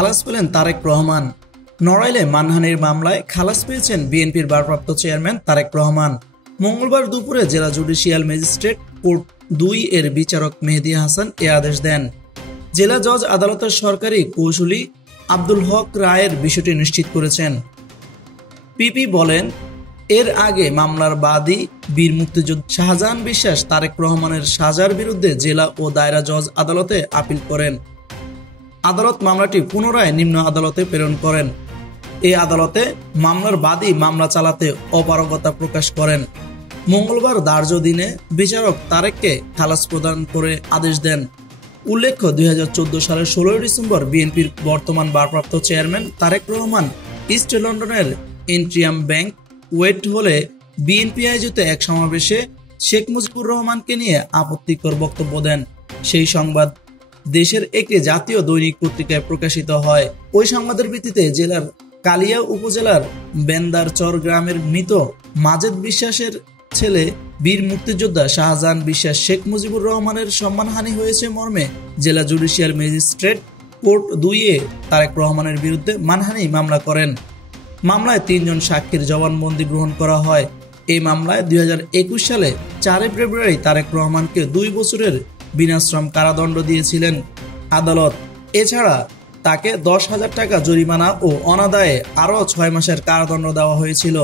খালাস পেলেন তারেক রহমান। নড়াইলে মানহানির মামলায় খালাস পেয়েছেন বিএনপির ভারপ্রাপ্ত চেয়ারম্যান তারেক রহমান। মঙ্গলবার দুপুরে জেলা জুডিশিয়াল ম্যাজিস্ট্রেট কোর্ট ২ এর বিচারক মেহেদী হাসান এ আদেশ দেন। জেলা জজ আদালতের সরকারি কৌঁসুলি আব্দুল হক রায়ের বিষয়টি নিশ্চিত করেছেন। পিপি বলেন, এর আগে মামলার বাদী বীর মুক্তিযোদ্ধা শাহজাহান বিশ্বাস তারেক রহমানের সাজার বিরুদ্ধে জেলা ও দায়রা জজ আদালতে আপিল করেন। আদালত মামলাটি পুনরায় নিম্ন আদালতে প্রেরণ করেন। এই আদালতে মামলার বাদী মামলা চালাতে অপারগতা প্রকাশ করেন। মঙ্গলবার ধার্য দিনে বিচারক তারেককে খালাস প্রদান করে আদেশ দেন। উল্লেখ্য, ২০১৪ সালের ১৬ ডিসেম্বর বিএনপির বর্তমান ভারপ্রাপ্ত চেয়ারম্যান তারেক রহমান ইস্ট লন্ডনের এন্ট্রিয়াম ব্যাংক ওয়েট হলে বিএনপি আয়োজিত এক সমাবেশে শেখ মুজিবুর রহমানকে নিয়ে আপত্তিকর বক্তব্য দেন। সেই সংবাদ দেশের একটি জাতীয় দৈনিক পত্রিকায় প্রকাশিত হয়। ওই সংবাদের ভিত্তিতে জেলার কালিয়া উপজেলার বেন্দারচর গ্রামের মৃত মাজেদ বিশ্বাসের ছেলে বীর মুক্তিযোদ্ধা শাহজাহান বিশ্বাস শেখ মুজিবুর রহমানের সম্মানহানি হয়েছে মর্মে জেলা জুডিশিয়াল ম্যাজিস্ট্রেট কোর্ট ২ এ তারেক রহমানের বিরুদ্ধে মানহানি মামলা করেন। মামলায় ৩ জন সাক্ষীর জবানবন্দি গ্রহণ করা হয়। এই মামলায় ২০২১ সালে ৪ ফেব্রুয়ারি তারেক রহমানকে ২ বছরের বিনাশ্রম কারাদণ্ড দিয়েছিলেন আদালত। এছাড়া তাকে ১০,০০০ টাকা জরিমানা ও অনাদায়ে আরও ৬ মাসের কারাদণ্ড দেওয়া হয়েছিল।